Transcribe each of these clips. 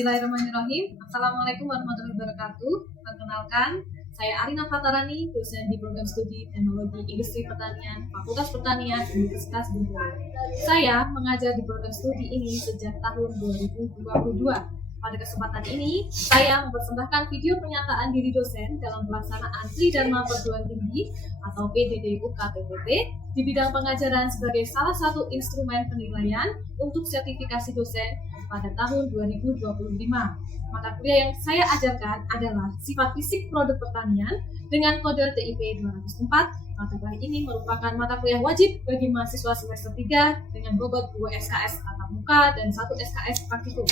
Bismillahirrahmanirrahim. Assalamualaikum warahmatullahi wabarakatuh. Perkenalkan, saya Arina Fatarani, dosen di program studi Teknologi Industri Pertanian, Fakultas Pertanian, Universitas Bengkulu. Saya mengajar di program studi ini sejak tahun 2022. Pada kesempatan ini, saya mempersembahkan video pernyataan diri dosen dalam pelaksanaan Tridharma Perguruan Tinggi atau PDD UKTPT di bidang pengajaran sebagai salah satu instrumen penilaian untuk sertifikasi dosen pada tahun 2025. Mata kuliah yang saya ajarkan adalah sifat fisik produk pertanian dengan kode TIP 204. Mata kuliah ini merupakan mata kuliah wajib bagi mahasiswa semester 3 dengan bobot 2 SKS tatap muka dan 1 SKS praktikum.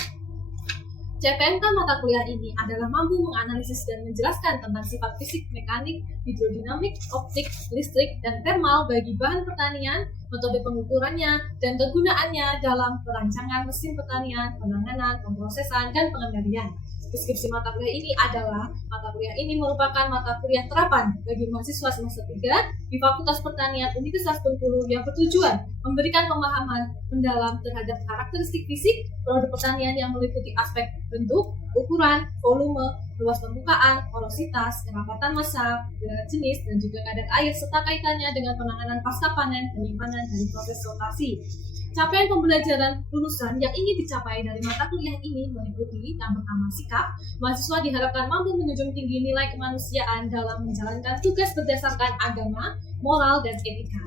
CPNK mata kuliah ini adalah mampu menganalisis dan menjelaskan tentang sifat fisik, mekanik, hidrodinamik, optik, listrik, dan thermal bagi bahan pertanian, metode pengukurannya, dan kegunaannya dalam perancangan mesin pertanian, penanganan, pemrosesan, dan pengendalian. Deskripsi mata kuliah ini adalah, mata kuliah ini merupakan mata kuliah terapan bagi mahasiswa semester 3 di Fakultas Pertanian Universitas Bengkulu yang bertujuan memberikan pemahaman mendalam terhadap karakteristik fisik produk pertanian yang meliputi aspek bentuk, ukuran, volume, luas permukaan, porositas, kerapatan massa, berat jenis, dan juga kadar air serta kaitannya dengan penanganan pasca panen, penyimpanan, dan proses rotasi. Capaian pembelajaran lulusan yang ingin dicapai dari mata kuliah ini meliputi yang pertama sikap. Mahasiswa diharapkan mampu menjunjung tinggi nilai kemanusiaan dalam menjalankan tugas berdasarkan agama, moral, dan etika.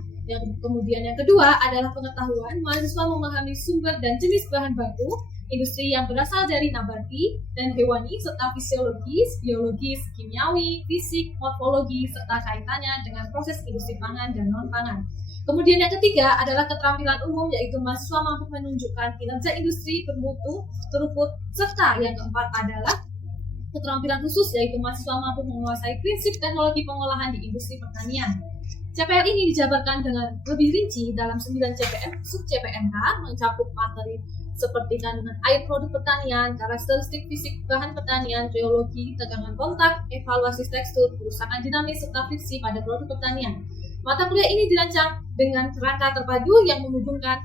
Kemudian yang kedua adalah pengetahuan. Mahasiswa memahami sumber dan jenis bahan baku industri yang berasal dari nabati dan hewani serta fisiologis, biologis, kimiawi, fisik, morfologi, serta kaitannya dengan proses industri pangan dan non-pangan. Kemudian yang ketiga adalah keterampilan umum, yaitu mahasiswa mampu menunjukkan kinerja industri bermutu, terukur, serta yang keempat adalah keterampilan khusus, yaitu mahasiswa mampu menguasai prinsip teknologi pengolahan di industri pertanian. CPL ini dijabarkan dengan lebih rinci dalam 9 CPM, sub-CPMK, mencakup materi seperti kandungan air produk pertanian, karakteristik fisik bahan pertanian, geologi, tegangan kontak, evaluasi tekstur, kerusakan dinamis, serta friksi pada produk pertanian. Mata kuliah ini dirancang dengan kerangka terpadu yang menghubungkan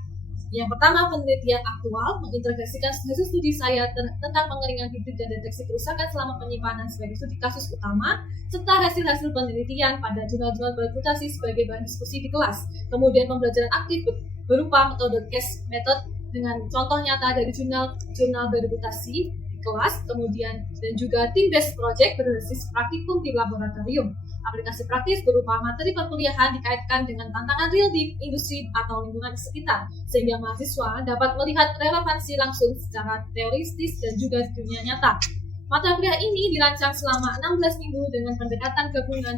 yang pertama penelitian aktual, mengintegrasikan hasil studi saya tentang pengeringan hibrid dan deteksi kerusakan selama penyimpanan sebagai studi kasus utama, serta hasil-hasil penelitian pada jurnal-jurnal bereputasi sebagai bahan diskusi di kelas. Kemudian pembelajaran aktif berupa metode case method dengan contoh nyata dari jurnal bereputasi di kelas, kemudian dan juga team-based project berbasis praktikum di laboratorium. Aplikasi praktis berupa materi perkuliahan dikaitkan dengan tantangan real di industri atau lingkungan sekitar, sehingga mahasiswa dapat melihat relevansi langsung secara teoretis dan juga dunia nyata. Mata kuliah ini dirancang selama 16 minggu dengan pendekatan gabungan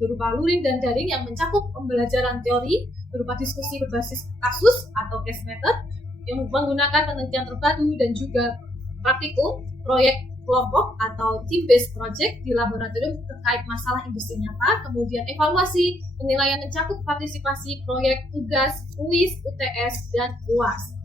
berupa luring dan daring yang mencakup pembelajaran teori berupa diskusi berbasis kasus atau case method yang menggunakan penelitian terpadu dan juga praktikum, proyek kelompok atau team-based project di laboratorium terkait masalah industri nyata, kemudian evaluasi, penilaian mencakup partisipasi, proyek, tugas, UIS, UTS, dan UAS.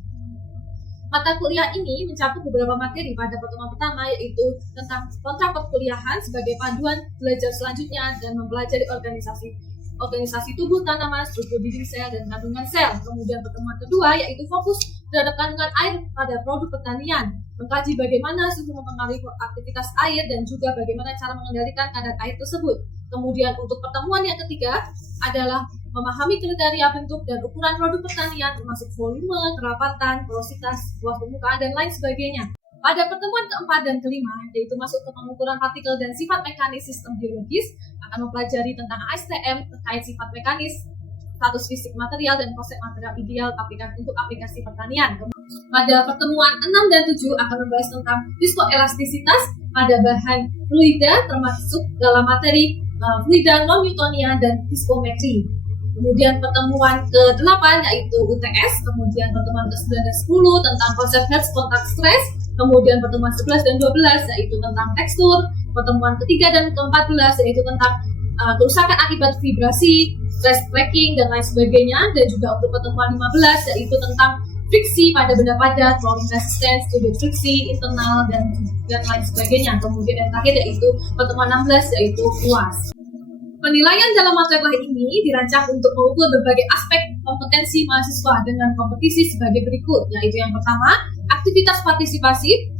Mata kuliah ini mencakup beberapa materi pada pertemuan pertama, yaitu tentang kontrak perkuliahan sebagai panduan belajar selanjutnya dan mempelajari organisasi tubuh tanaman, struktur dinding sel, dan kandungan sel. Kemudian pertemuan kedua yaitu fokus terhadap kandungan air pada produk pertanian, mengkaji bagaimana suhu mempengaruhi aktivitas air dan juga bagaimana cara mengendalikan kadar air tersebut. Kemudian untuk pertemuan yang ketiga adalah memahami kriteria bentuk dan ukuran produk pertanian termasuk volume, kerapatan, porositas, luas permukaan, dan lain sebagainya. Pada pertemuan keempat dan kelima, yaitu masuk ke pengukuran partikel dan sifat mekanis sistem biologis, akan mempelajari tentang ASTM terkait sifat mekanis, status fisik material, dan konsep material ideal untuk aplikasi pertanian. Pada pertemuan 6 dan 7 akan membahas tentang viskoelastisitas pada bahan fluida termasuk dalam materi fluida non-Newtonian dan viskometri. Kemudian pertemuan ke-8 yaitu UTS, kemudian pertemuan ke-9 dan 10 tentang konsep Hertz contact stress, kemudian pertemuan 11 dan 12 yaitu tentang tekstur, pertemuan ke-3 dan ke-14 yaitu tentang kerusakan akibat vibrasi, stress cracking, dan lain sebagainya, dan juga untuk pertemuan 15 yaitu tentang friksi pada benda padat, rolling resistance, studi friksi, internal, dan lain sebagainya. Kemudian yang terakhir yaitu pertemuan 16 yaitu UAS. Penilaian dalam mata kuliah ini dirancang untuk mengukur berbagai aspek kompetensi mahasiswa dengan kompetisi sebagai berikut, yaitu yang pertama, aktivitas partisipasi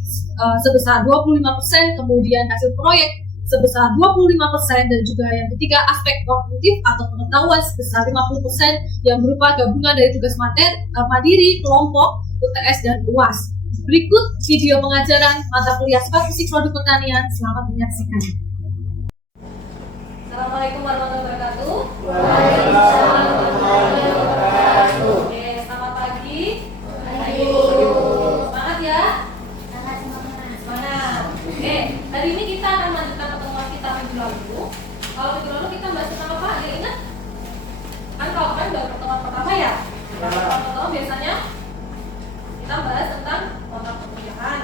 sebesar 25%, kemudian hasil proyek sebesar 25%, dan juga yang ketiga aspek kognitif atau pengetahuan sebesar 50% yang berupa gabungan dari tugas mandiri, kelompok, UTS, dan UAS. Berikut video pengajaran mata kuliah SPAT Fisik Produk Pertanian. Selamat menyaksikan. Assalamualaikum warahmatullahi wabarakatuh. Waalaikumsalam warahmatullahi wabarakatuh. Oke, selamat pagi. Pagi. Semangat ya. Semangat. Oke, hari ini kita akan melanjutkan pertemuan kita minggu lalu. Kalau minggu lalu kita bahas tentang apa? Ya ingat? Kan kalau kalian baru pertemuan pertama ya. Pertemuan pertama biasanya kita bahas tentang mata perkuliahan.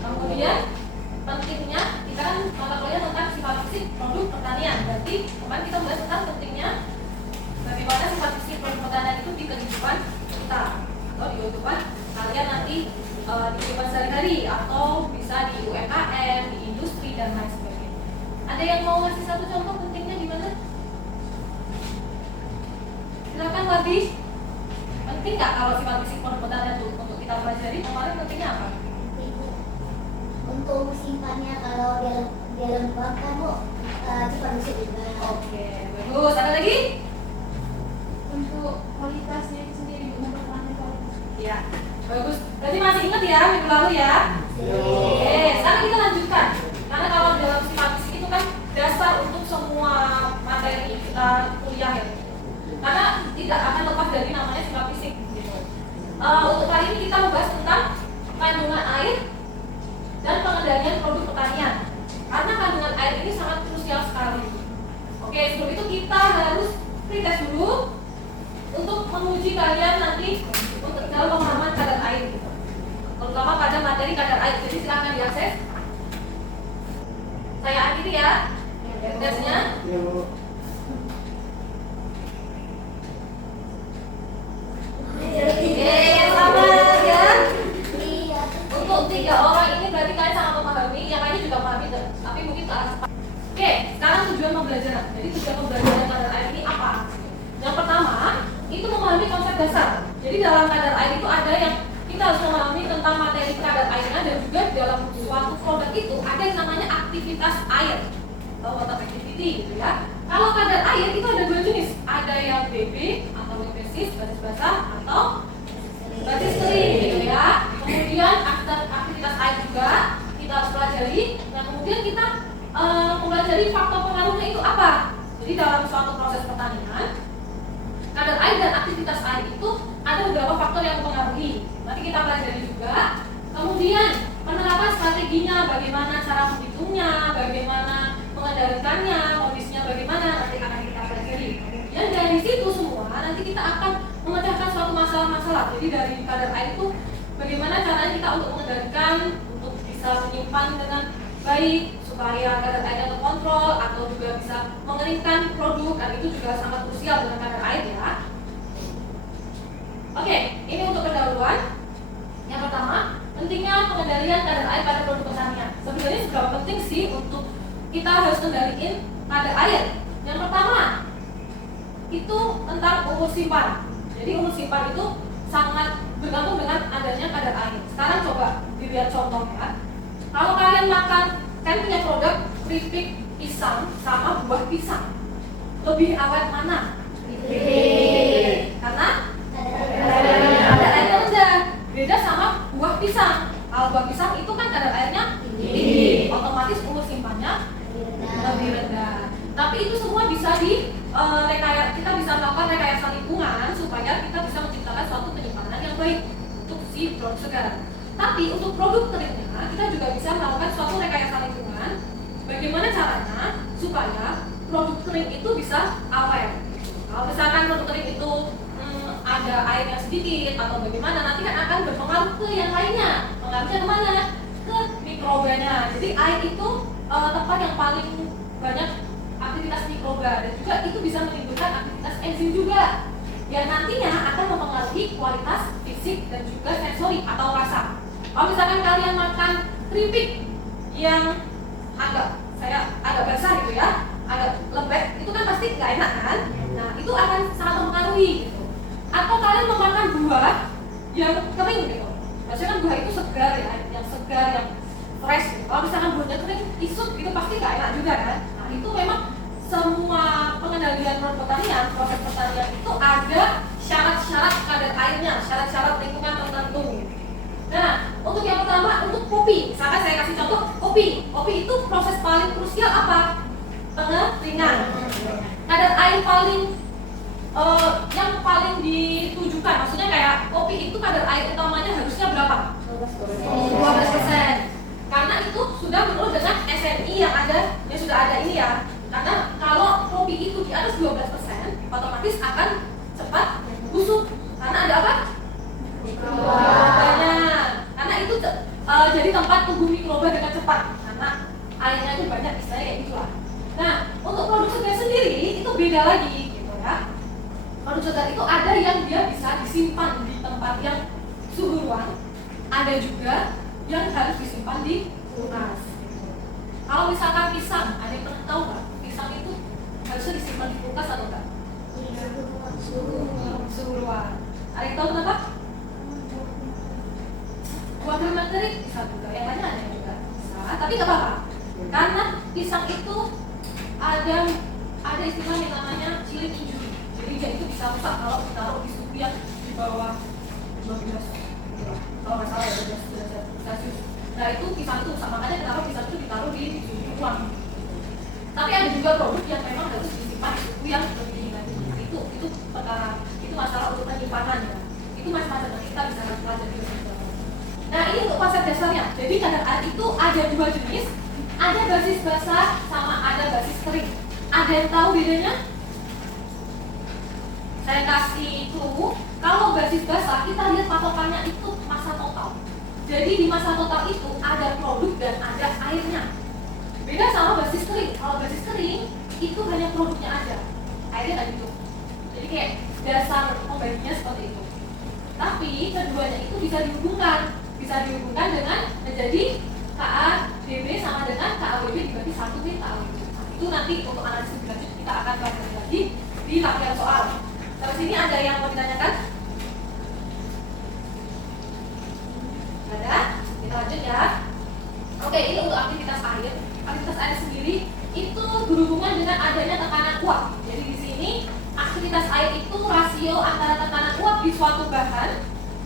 Kemudian pentingnya kita kan mata kuliah tentang sifat fisik produk pertanian. Berarti kemarin kita bahas tentang pentingnya bagaimana sifat fisik produk pertanian itu di kehidupan kita atau di kehidupan kalian nanti di kehidupan sehari-hari atau bisa di UMKM, di industri dan lain sebagainya. Ada yang mau ngasih satu contoh pentingnya gimana? Silakan Wabi. Penting nggak kalau sifat fisik produk pertanian itu untuk kita pelajari? Kemarin pentingnya apa? Untuk simpannya kalau dia lembab kan Bu, cepat bisa juga. Oke, bagus. Ada lagi? Untuk kualitasnya itu sendiri mempertahankan kualitas. Iya, bagus. Berarti masih ingat ya minggu lalu ya? Oke, sekarang kita lanjutkan. Karena kalau dalam sifat fisik itu kan dasar untuk semua materi kita kuliah ya. Karena tidak akan lepas dari namanya sifat fisik. Gitu. Untuk kali ini kita membahas tentang kandungan air dan pengendalian produk pertanian. Karena kandungan air ini sangat krusial sekali. Oke, sebelum itu kita harus pretest dulu untuk menguji kalian nanti untuk dalam pemahaman kadar air, terutama pada materi kadar air. Jadi silahkan diakses. Saya akhiri ya tesnya. Selamat ya. Untuk 3 orang ini berarti kalian sangat memahami, yang lainnya juga memahami, tapi mungkin ke arah cepat. Oke, sekarang tujuan pembelajaran. Jadi tujuan pembelajaran kadar air ini apa? Yang pertama, itu memahami konsep dasar. Jadi dalam kadar air itu ada yang kita harus memahami tentang materi kadar airnya, dan juga dalam suatu produk itu ada yang namanya aktivitas air atau water activity gitu ya. Kalau kadar air itu ada 2 jenis, ada yang BB atau basis basah atau basis kering gitu ya. Kemudian aktivitas air juga kita harus pelajari. Nah kemudian kita mempelajari faktor pengaruhnya itu apa. Jadi dalam suatu proses pertanian, kadar air dan aktivitas air itu ada beberapa faktor yang mempengaruhi. Nanti kita pelajari juga. Kemudian penerapan strateginya, bagaimana cara menghitungnya, bagaimana mengendalikannya, modusnya bagaimana, nanti akan kita pelajari. Kemudian dari situ semua nanti kita akan memecahkan suatu masalah-masalah. Jadi dari kadar air itu bagaimana caranya kita untuk mengendalikan, untuk bisa menyimpan dengan baik supaya kadar airnya terkontrol, atau juga bisa mengeringkan produk, dan itu juga sangat krusial dengan kadar air ya. Oke, ini untuk pendahuluan. Yang pertama, pentingnya pengendalian kadar air pada produk pertanian. Sebenarnya seberapa penting sih untuk kita harus kendaliin kadar air? Yang pertama, itu tentang umur simpan. Jadi umur simpan itu sangat bergantung dengan adanya kadar air. Sekarang coba dilihat contoh ya. Kalau kalian makan, kalian punya produk keripik pisang sama buah pisang, lebih awet mana? Karena kadar airnya rendah. Beda sama buah pisang. Kalau buah pisang itu kan kadar airnya tinggi, otomatis umur simpannya lebih rendah. Tapi itu semua bisa kita bisa melakukan rekayasa lingkungan supaya kita bisa menciptakan suatu penyimpanan yang baik untuk si produk segar. Tapi untuk produk keringnya kita juga bisa melakukan suatu rekayasa lingkungan. Bagaimana caranya supaya produk kering itu bisa awet? Kalau misalkan produk kering itu ada air yang sedikit atau bagaimana, nanti kan akan berpengaruh ke yang lainnya. Pengaruhnya kemana? Ke mikrobanya. Jadi air itu tempat yang paling banyak aktivitas mikroba, dan juga itu bisa menimbulkan aktivitas enzim juga yang nantinya akan mempengaruhi kualitas fisik dan juga sensori atau rasa. Kalau misalkan kalian makan keripik yang agak basah gitu ya, agak lembek, itu kan pasti nggak enak kan? Nah itu akan sangat mempengaruhi gitu. Atau kalian memakan buah yang kering gitu, maksudnya kan buah itu segar segar, yang fresh gitu. Kalau misalkan buahnya kering, isut itu pasti nggak enak juga kan. Nah itu memang semua pengendalian pertanian, proses pertanian itu ada syarat-syarat kadar airnya, syarat-syarat lingkungan tertentu. Nah, untuk yang pertama, untuk kopi, misalkan saya kasih contoh kopi. Kopi itu proses paling krusial apa? Pengeringan. Kadar air paling yang paling ditujukan, maksudnya kayak kopi itu kadar air utamanya harusnya berapa? 12%. Karena itu sudah menurut dengan SNI yang sudah ada ini ya. Karena kalau kopi itu di atas 12%, otomatis akan cepat busuk. Karena ada apa? Mikrobanya. Karena itu jadi tempat tumbuh mikroba dengan cepat. Karena airnya itu banyak, istilahnya kayak gitulah. Nah, untuk produk segar sendiri itu beda lagi, gitu ya. Produk segar itu ada yang dia bisa disimpan di tempat yang suhu ruang, ada juga yang harus disimpan di kulkas. Kalau misalkan pisang, ada yang pernah tahu nggak? Pisang itu harusnya disimpan di kulkas atau enggak? Suhu ruang. Ada yang tahu kenapa? Buah kering bisa juga, yang lainnya ada juga bisa, tapi nggak apa-apa. Karena pisang itu ada istilah yang namanya chilling injury. Jadi dia itu bisa rusak kalau ditaruh di suhu yang di bawah 12, kalau nggak salah ya 12 derajat Celcius. Nah itu pisang itu rusak, makanya kenapa pisang itu ditaruh di suhu ruang. Tapi ada juga produk yang memang harus disimpan di suhu yang lebih dingin lagi. Itu perkara, itu masalah untuk penyimpanan ya. Itu macam-macam kita bisa pelajari juga. Nah ini untuk konsep dasarnya. Jadi kadar air itu ada dua jenis, ada basis basah sama ada basis kering. Ada yang tahu bedanya? Saya kasih clue, kalau basis basah kita lihat patokannya itu masa total. Jadi di masa total itu ada produk dan ada airnya. Beda sama basis kering. Kalau basis kering itu hanya produknya aja, airnya nggak gitu. Jadi kayak dasar pembaginya seperti itu. Tapi keduanya itu bisa dihubungkan dengan menjadi KADB sama dengan KAWB dibagi 1 min KAWB. Itu nanti untuk analisis lebih lanjut kita akan pelajari lagi di rangkaian soal. Terus ini ada yang mau ditanyakan? Ada? Kita lanjut ya. Oke, ini untuk aktivitas air. Aktivitas air sendiri itu berhubungan dengan adanya tekanan uap. Jadi di sini aktivitas air itu rasio antara tekanan uap di suatu bahan.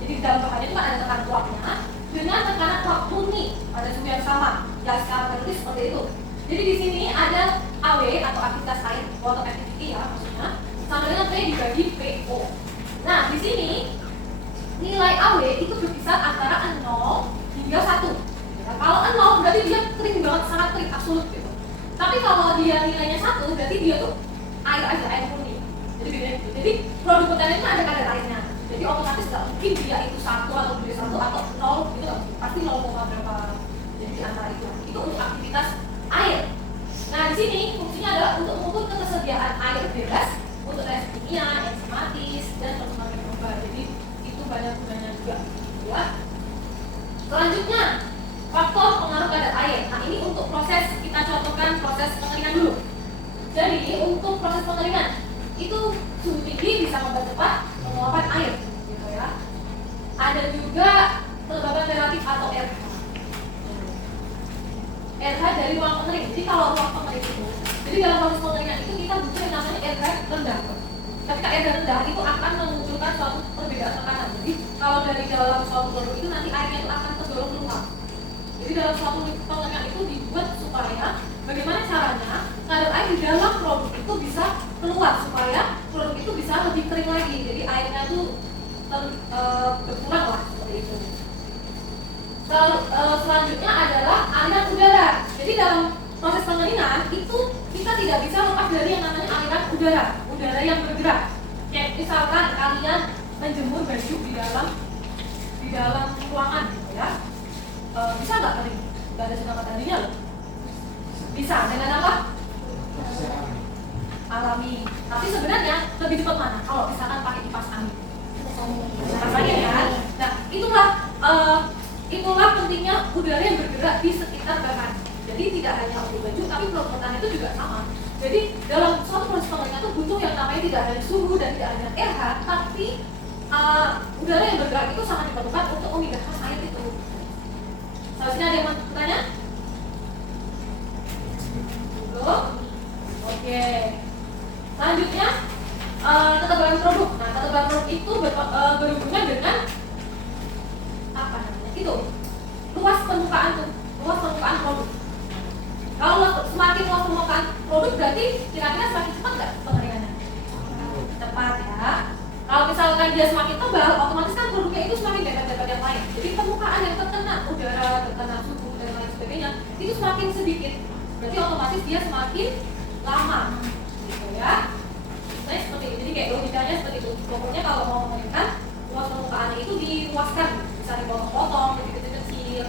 Jadi di dalam bahannya itu ada tekanan uapnya dengan tekanan uap murni pada suhu yang sama. Ya secara teoritis seperti itu. Jadi di sini ada AW atau aktivitas air, water activity ya maksudnya, sama dengan P dibagi PO. Nah di sini nilai AW itu berkisar antara 0 hingga 1. Nah, kalau 0 berarti dia kering banget, sangat kering, absolut gitu. Tapi kalau dia nilainya 1 berarti dia tuh air aja, air murni. Jadi bedanya gitu. Jadi produk pertanian itu ada kadar airnya. Jadi otomatis nggak mungkin dia itu 1 atau dia 1 atau 0 gitu, pasti 0, berapa. Jadi di antara itu untuk aktivitas air. Nah di sini fungsinya adalah untuk mengukur ketersediaan air bebas untuk reaksi kimia, enzimatis dan pertumbuhan mikroba. Jadi itu banyak gunanya juga. Ya. Selanjutnya faktor pengaruh kadar air. Nah ini untuk proses, kita contohkan proses pengeringan dulu. Jadi untuk proses pengeringan itu suhu tinggi bisa mempercepat penguapan air, gitu ya. Ada juga kelembaban relatif atau RH. RH dari ruang pengering. Jadi kalau ruang pengering itu, jadi dalam proses pengeringan itu kita butuh yang namanya RH rendah. Ketika RH rendah itu akan memunculkan suatu perbedaan tekanan. Jadi kalau dari dalam suatu produk itu nanti airnya itu akan terdorong keluar. Jadi dalam suatu pengeringan itu dibuat supaya bagaimana caranya kadar air di dalam produk itu bisa keluar supaya produk itu bisa lebih kering lagi. Jadi airnya itu berkurang lah seperti itu. Selanjutnya adalah aliran udara. Jadi dalam proses pengeringan itu kita tidak bisa lepas dari yang namanya aliran udara yang bergerak. Kayak misalkan kalian menjemur baju di dalam ruangan gitu ya. Bisa nggak kering? Nggak ada sinar mataharinya loh. Bisa dengan apa? Alami. Tapi sebenarnya lebih cepat mana? Kalau misalkan pakai kipas angin. Kipas angin kan? Nah itulah pentingnya udara yang bergerak di sekitar bahan. Jadi tidak hanya untuk baju, tapi produk pertanian itu juga sama. Jadi dalam suatu proses pengeringan itu butuh yang namanya tidak hanya suhu dan tidak hanya RH, tapi udara yang bergerak itu sangat diperlukan untuk memindahkan air itu. Di sini ada yang mau bertanya? Belum? Oke. Selanjutnya ketebalan produk. Nah, ketebalan produk itu berhubungan dengan apa namanya? Itu luas permukaan produk. Kalau semakin luas permukaan produk berarti kira-kira semakin cepat nggak pengeringannya? Cepat ya. Kalau misalkan dia semakin tebal, otomatis kan produknya itu semakin dekat-dekat yang lain. Jadi permukaan yang terkena udara, terkena suhu dan lain sebagainya itu semakin sedikit. Berarti otomatis dia semakin lama, gitu ya. Nah seperti itu. Jadi kayak logikanya seperti itu. Pokoknya kalau mau mengeringkan, luas permukaannya itu diluaskan, bisa dipotong-potong, lebih kecil-kecil,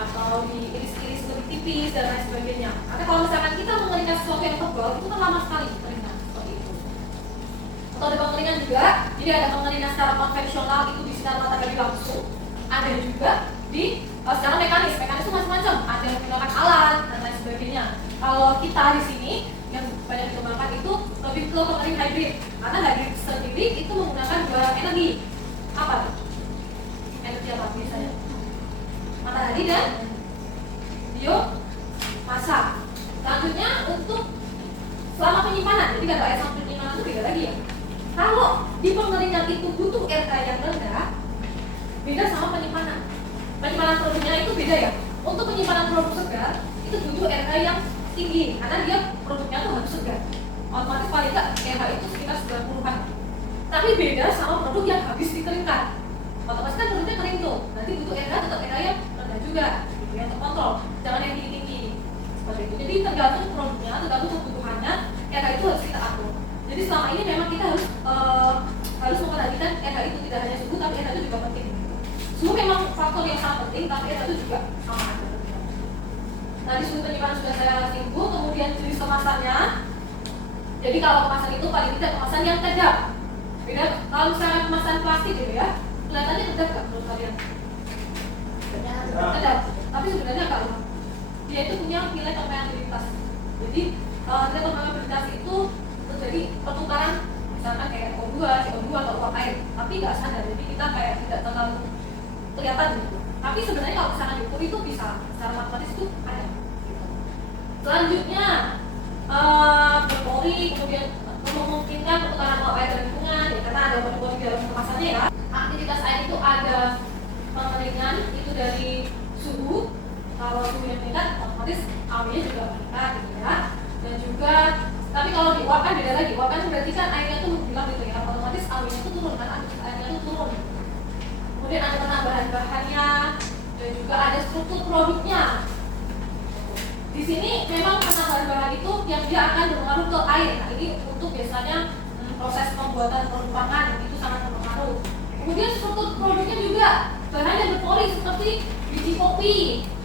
atau diiris-iris lebih tipis dan lain sebagainya. Karena kalau misalkan kita mengeringkan sesuatu yang tebal, itu kan lama sekali mengeringkan seperti itu. Atau ada pengeringan juga, jadi ada pengeringan secara konvensional itu di sinar matahari langsung, ada juga di secara mekanis itu macam-macam, ada yang menggunakan alat dan lain sebagainya. Kalau kita di sini yang banyak dikembangkan itu lebih ke pengering hybrid, karena hybrid sendiri itu menggunakan dua energi. Apa tuh? Energi apa biasanya? Matahari dan biomasa. Selanjutnya untuk selama penyimpanan, jadi kalau air sampai penyimpanan itu beda lagi ya. Kalau di pengeringan itu butuh RH yang rendah, beda sama penyimpanan. Penyimpanan produknya itu beda ya. Untuk penyimpanan produk segar itu butuh RH yang tinggi, karena dia produknya tuh harus segar. Otomatis paling nggak RH itu sekitar 90-an. Tapi beda sama produk yang habis dikeringkan. Otomatis kan produknya kering tuh, nanti butuh RH tetap RH yang rendah juga, gitu, yang terkontrol, jangan yang tinggi-tinggi seperti itu. Jadi tergantung produknya, tergantung kebutuhannya, RH itu harus kita atur. Jadi selama ini memang kita harus memperhatikan RH itu tidak hanya suhu, tapi RH itu juga penting. Suhu memang faktor yang sangat penting, tapi RH itu juga sama aja. Tadi suhu penyimpanan sudah saya singgung, kemudian jenis kemasannya. Jadi kalau kemasan itu paling tidak kemasan yang tegak. Beda kalau misalnya kemasan plastik gitu ya, kelihatannya tegak nggak menurut kalian? Tegak, tapi sebenarnya enggak loh. Dia itu punya nilai permeabilitas. Jadi nilai permeabilitas itu terjadi pertukaran misalkan kayak O2, CO2 atau uap air, tapi nggak sadar, jadi kita kayak tidak terlalu kelihatan gitu. Tapi sebenarnya kalau misalkan diukur itu bisa secara matematis itu ada. Selanjutnya berpori, kemudian memungkinkan pertukaran uap air dan lingkungan, ya, karena ada pori di dalam kemasannya ya. Aktivitas air itu ada pengeringan itu dari suhu. Kalau suhunya meningkat, otomatis airnya juga meningkat gitu ya. Dan juga tapi kalau di uap kan beda lagi. Uap kan berarti kan airnya tuh bilang gitu ya, otomatis airnya itu turun kan, airnya itu turun. Kemudian ada penambahan bahannya dan juga ada struktur produknya. Di sini memang penambahan bahan itu yang dia akan berpengaruh ke air. Nah ini untuk biasanya proses pembuatan produk pangan itu sangat berpengaruh. Kemudian struktur produknya juga bahan yang berpori seperti biji kopi.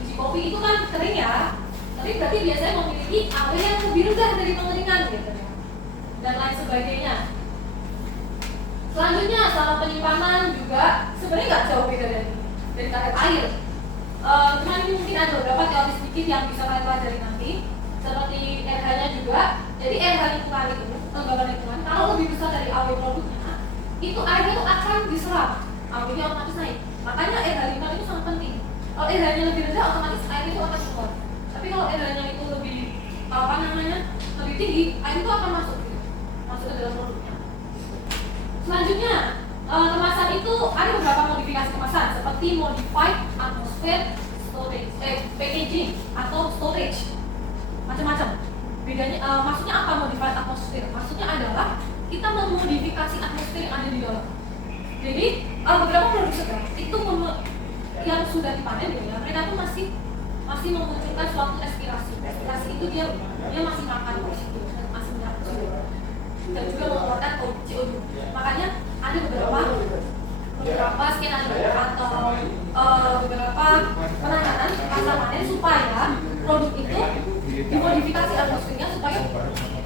Biji kopi itu kan kering ya, tapi berarti biasanya memiliki air yang lebih rendah dari pengeringan gitu ya, dan lain sebagainya. Selanjutnya selama penyimpanan juga sebenarnya nggak jauh beda dari kadar air. Cuman ini mungkin ada beberapa teori sedikit yang bisa kalian pelajari nanti, seperti RH-nya juga. Jadi RH lingkungan itu, kelembaban lingkungan, kalau lebih besar dari AW produknya, itu airnya itu akan diserap, AW-nya otomatis naik. Makanya RH lingkungan itu sangat penting. Kalau RH-nya lebih rendah, otomatis airnya itu akan keluar. Tapi kalau RH-nya itu lebih lebih tinggi, air itu akan masuk ke dalam produknya. Selanjutnya, kemasan itu ada beberapa modifikasi kemasan seperti modified atmosphere storage, packaging atau storage, macam-macam. Bedanya, maksudnya apa modified atmosphere? Maksudnya adalah kita memodifikasi atmosfer yang ada di dalam. Jadi beberapa produk segar itu yang sudah dipanen gitu ya, mereka tuh masih memunculkan suatu respirasi. Respirasi itu dia masih makan oksigen, masih menyerap oksigen dan juga mengeluarkan CO2. Makanya ada beberapa skenario atau beberapa penanganan pasca panen supaya produk itu dimodifikasi atmosfernya supaya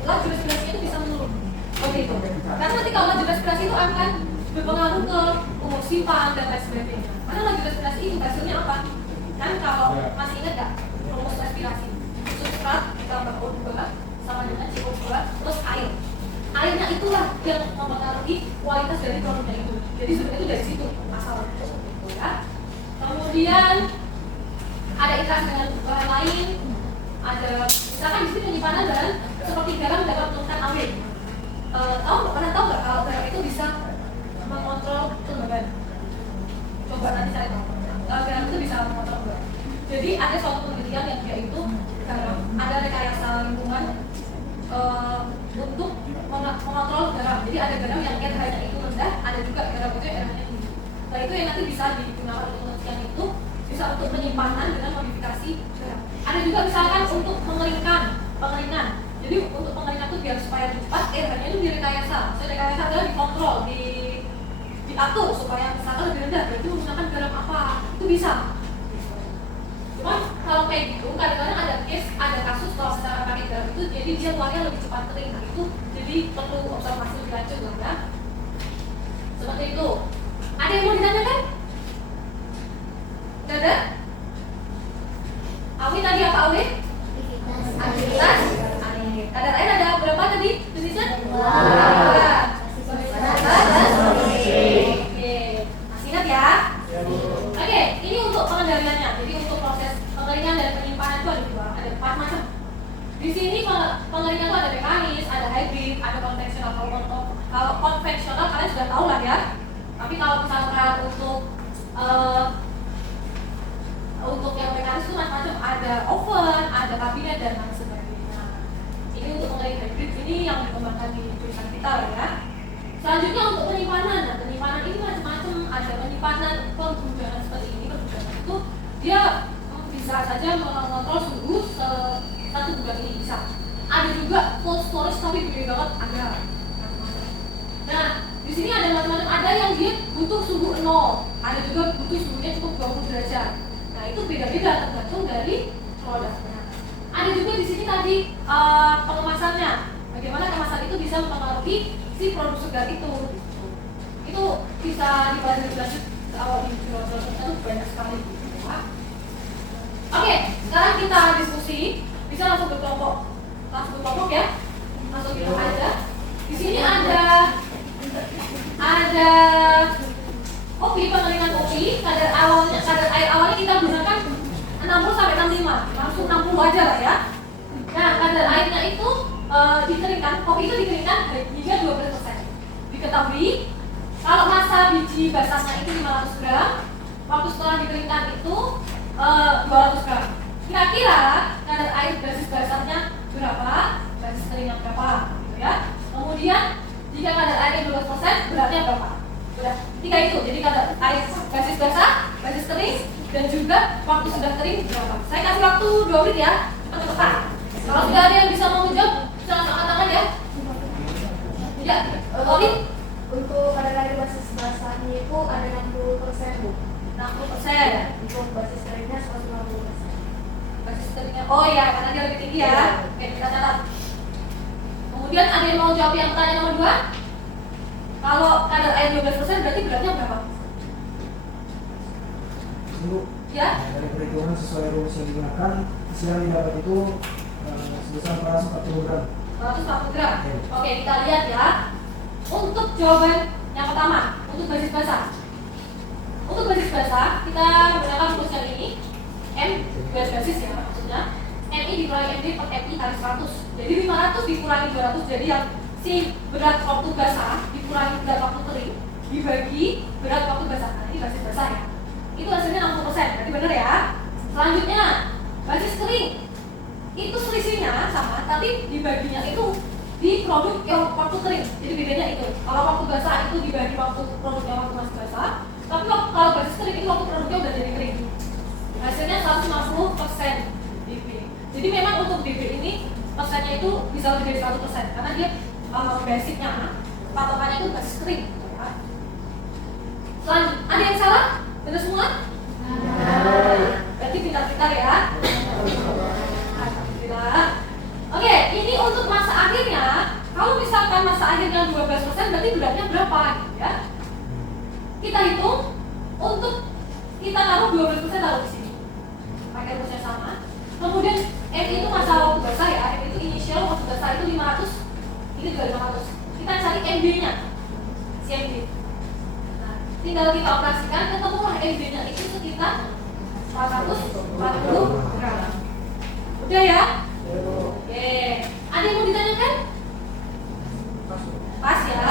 laju respirasinya itu bisa menurun. Oke itu. Karena nanti kalau laju respirasi itu akan berpengaruh ke umur simpan dan lain sebagainya. Karena laju respirasi itu hasilnya apa? Kan kalau masih ingat nggak rumus respirasi? Substrat ditambah O2 sama dengan CO2 plus air. Airnya itulah yang mempengaruhi kualitas dari produknya itu. Jadi sebenarnya itu dari situ asalnya, gitu ya. Kemudian ada interaksi dengan bahan lain, ada misalkan di sini penyimpanan bahan seperti garam dapat menurunkan awet. Pernah tahu nggak kalau garam itu bisa mengontrol kelembaban? Coba nanti cari tahu. Garam itu bisa mengontrol kelembaban. Jadi ada suatu penelitian yang dia itu garam, ada rekayasa lingkungan untuk mengontrol garam. Jadi ada garam yang pH-nya itu rendah, ada juga garam itu yang pH-nya tinggi. Nah itu yang nanti bisa digunakan untuk penelitian itu, bisa untuk penyimpanan dengan modifikasi garam. Ada juga misalkan untuk pengeringan. Jadi untuk pengeringan itu biar supaya cepat, pH-nya itu direkayasa. So rekayasa adalah dikontrol, diatur supaya misalkan lebih rendah. Berarti menggunakan garam apa? Itu bisa. Cuma kalau kayak gitu, kadang-kadang ada kasus kalau secara pakai garam itu, jadi dia keluarnya lebih cepat kering. Nah itu jadi perlu observasi lebih lanjut lah ya. Seperti itu. Ada yang mau ditanyakan? Tidak ada? Awi tadi apa Awi? Aktivitas. Kadar air ada berapa tadi? Tulisnya? Masih ingat ya? Oke, ini untuk pengendaliannya. Jadi untuk proses pengeringan dan penyimpanan itu ada dua, ada 4 macam. Di sini pengeringan itu ada mekanis, ada hybrid, ada konvensional. Kalau konvensional kalian sudah tahu lah ya. Tapi kalau misalkan untuk yang mekanis itu macam-macam, ada oven, ada kabinet dan lain sebagainya. Ini untuk pengering hybrid, ini yang dikembangkan di jurusan kita lah ya. Selanjutnya untuk penyimpanan. Nah, penyimpanan ini macam-macam, ada penyimpanan pembuangan seperti ini. Pembuangan itu dia bisa saja mengontrol suhu satu bulan ini bisa. Ada juga cold storage tapi gede banget, ada macam-macam. Nah, di sini ada macam-macam, ada yang dia butuh suhu 0, ada juga butuh suhunya cukup 20 derajat. Nah, itu beda-beda tergantung dari produknya. Ada juga di sini tadi pengemasannya. Bagaimana kemasan itu bisa mempengaruhi si produk segar itu. Itu bisa dibahas lebih lanjut awal di video itu banyak sekali. Oke, sekarang kita diskusi. Bisa langsung berkelompok ya. Langsung gitu aja. Di sini ada kopi, pengeringan kopi. Kadar air awalnya kita gunakan 60 sampai 65, langsung 60 aja lah ya. Nah, kadar airnya itu dikeringkan, kopi itu dikeringkan hingga 12%. Diketahui kalau masa biji basahnya itu 500 gram, waktu setelah dikeringkan itu 200 gram. Kira-kira kadar air basis basahnya berapa, basis keringnya berapa, gitu ya. Kemudian jika kadar airnya 12%, beratnya berapa? Udah, 3 itu. Jadi kadar air basis basah, basis kering, dan juga waktu sudah kering berapa. Saya kasih waktu 2 menit ya, cepat-cepat. Kalau sudah ada yang bisa menjawab, bisa langsung angkat tangan ya. Ya, Oli. Untuk kadar air basis basahnya itu ada 60%, Bu. 60%. Untuk basis keringnya 150%. Basis keringnya, oh iya, karena dia lebih tinggi ya. Oke, kita catat. Kemudian ada yang mau jawab yang pertanyaan nomor 2? Kalau kadar air 12% berarti beratnya berapa? Bu, Ya? dari perhitungan sesuai rumus yang digunakan, isi yang didapat itu sebesar 440 gram. 140 gram. Oke. Oke, kita lihat ya. Untuk jawaban yang pertama, untuk basis basah. Untuk basis basah, kita menggunakan rumus yang ini. M garis basis ya maksudnya. MI dikurangi MD per MI kali 100. Jadi 500 dikurangi 200, jadi yang si berat waktu basah dikurangi berat waktu kering dibagi berat waktu basah. Nah, ini basis basah ya. Itu hasilnya 60%, berarti benar ya. Selanjutnya, basis kering. Itu selisihnya sama, tapi dibaginya itu di produk yang waktu kering. Jadi bedanya itu. Kalau waktu basah itu dibagi waktu produknya waktu masih basah, tapi kalau basis kering itu waktu produknya udah jadi kering. Hasilnya 150% DB. Jadi memang untuk DB ini persennya itu bisa lebih dari 100% karena dia basicnya, patokannya itu basis kering. Selanjutnya, ada yang salah? Benar semua? Berarti pintar-pintar ya. Alhamdulillah. Oke, ini untuk masa akhirnya. Kalau misalkan masa akhirnya 12%, berarti beratnya berapa? Gitu ya. Kita hitung untuk kita taruh 12% taruh di sini. Pakai rumusnya sama. Kemudian M itu masa waktu basah ya. M itu initial waktu basah itu 500. Ini juga 500. Kita cari MB-nya. CMB. Tinggal kita operasikan, ketemulah MB-nya itu sekitar 440 gram. Udah ya? Oke. Ada yang mau ditanyakan? Pas ya?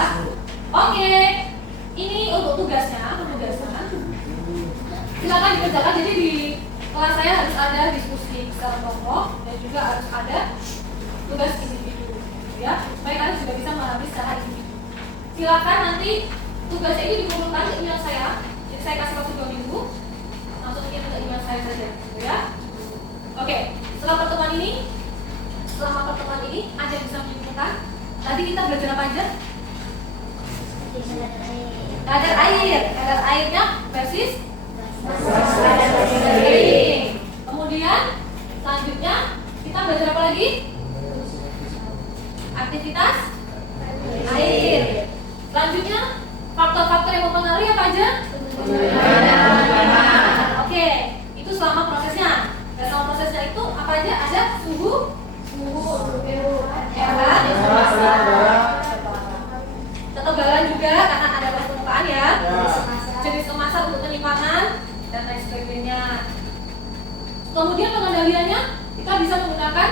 Oke. Ini untuk tugasnya, silakan dikerjakan. Jadi di kelas saya harus ada diskusi secara kelompok dan juga harus ada tugas individu, ya, supaya kalian juga bisa memahami secara individu. Silakan nanti tugasnya ini dikumpulkan ke email saya. Jadi saya kasih waktu 2 minggu, langsung kirim ke email saya saja, gitu ya. Oke, setelah pertemuan ini ada yang bisa menyimpulkan. Tadi kita belajar apa aja? Kadar airnya versus kering. Kemudian selanjutnya kita belajar apa lagi? Aktivitas air. Selanjutnya faktor-faktor yang mempengaruhi apa aja? Oke, itu selama prosesnya. Dan selama prosesnya itu apa aja? Ada suhu, ketebalan juga karena ada gas permukaan ya. Jenis kemasan untuk penyimpanan dan lain sebagainya. Kemudian pengendaliannya kita bisa menggunakan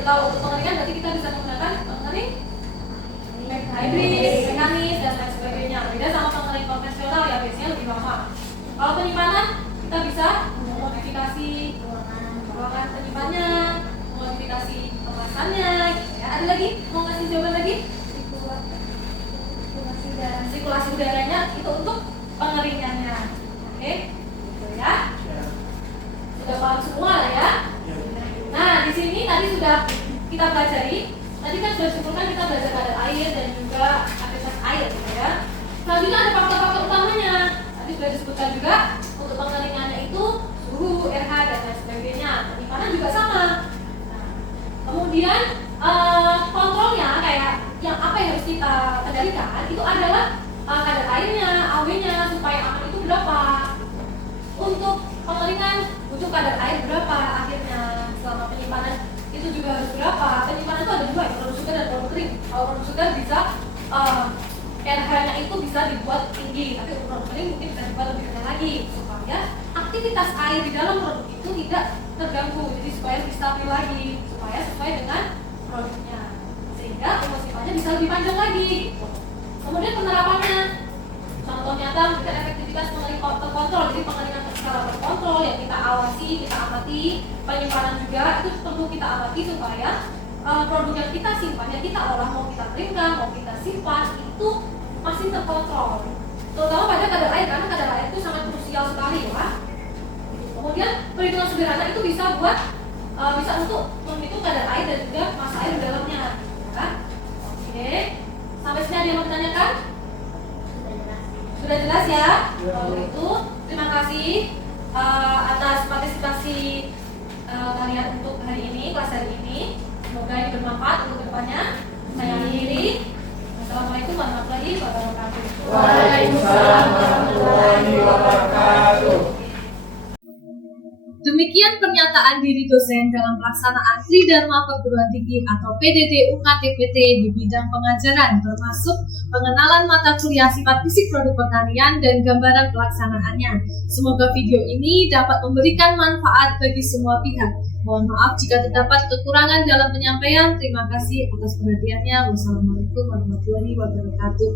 kalau untuk pengeringan berarti kita bisa menggunakan pengering hybrid, mekanis dan lain sebagainya. Beda sama pengering konvensional yang biasanya lebih lama. Kalau penyimpanan kita bisa memodifikasi ruangan penyimpanannya, memodifikasi kemasannya. Gitu ya. Ada lagi mau ngasih jawaban lagi? Sirkulasi udaranya itu untuk pengeringannya. Oke, gitu ya. Sudah paham semua lah ya. Nah, di sini tadi sudah kita pelajari. Tadi kan sudah disebutkan kita belajar kadar air dan juga aktivitas air, gitu ya. Selanjutnya ada faktor-faktor utamanya. Tadi sudah disebutkan juga untuk pengeringannya itu suhu, RH dan lain sebagainya. Penyimpanan juga sama. Nah, kemudian kontrolnya kayak yang apa yang harus kita kendalikan itu adalah kadar airnya, AW-nya supaya aman itu berapa. Untuk pengeringan butuh kadar air berapa akhirnya. Selama penyimpanan itu juga harus berapa. Penyimpanan itu ada dua, produk sugar dan produk kering. Kalau produk sugar bisa RH-nya itu bisa dibuat tinggi, tapi untuk produk kering mungkin bisa dibuat lebih rendah lagi supaya aktivitas air di dalam produk itu tidak terganggu. Jadi supaya lebih stabil lagi, supaya sesuai dengan produknya, sehingga umur simpannya bisa lebih panjang lagi. Kemudian penerapannya, contoh nyata memberikan efektivitas pengering terkontrol. Jadi pengeringan secara terkontrol yang kita awasi, kita amati. Penyimpanan juga itu perlu kita amati supaya produk yang kita simpan, yang kita olah, mau kita keringkan, mau kita simpan itu masih terkontrol. Terutama pada kadar air, karena kadar air itu sangat krusial sekali ya. Kemudian perhitungan sederhana itu bisa bisa untuk menghitung kadar air dan juga massa air di dalamnya, kan? Oke, sampai sini ada yang mau ditanyakan? Sudah jelas ya? Kalau itu terima kasih atas partisipasi kalian untuk hari ini, kelas hari ini. Semoga ini bermanfaat untuk kedepannya. Saya akhiri. Assalamualaikum warahmatullahi wabarakatuh. Waalaikumsalam warahmatullahi wabarakatuh. Demikian pernyataan diri dosen dalam pelaksanaan Tridharma Perguruan Tinggi atau PDD UKTPT di bidang pengajaran, termasuk pengenalan mata kuliah sifat fisik produk pertanian dan gambaran pelaksanaannya. Semoga video ini dapat memberikan manfaat bagi semua pihak. Mohon maaf jika terdapat kekurangan dalam penyampaian. Terima kasih atas perhatiannya. Wassalamualaikum warahmatullahi wabarakatuh.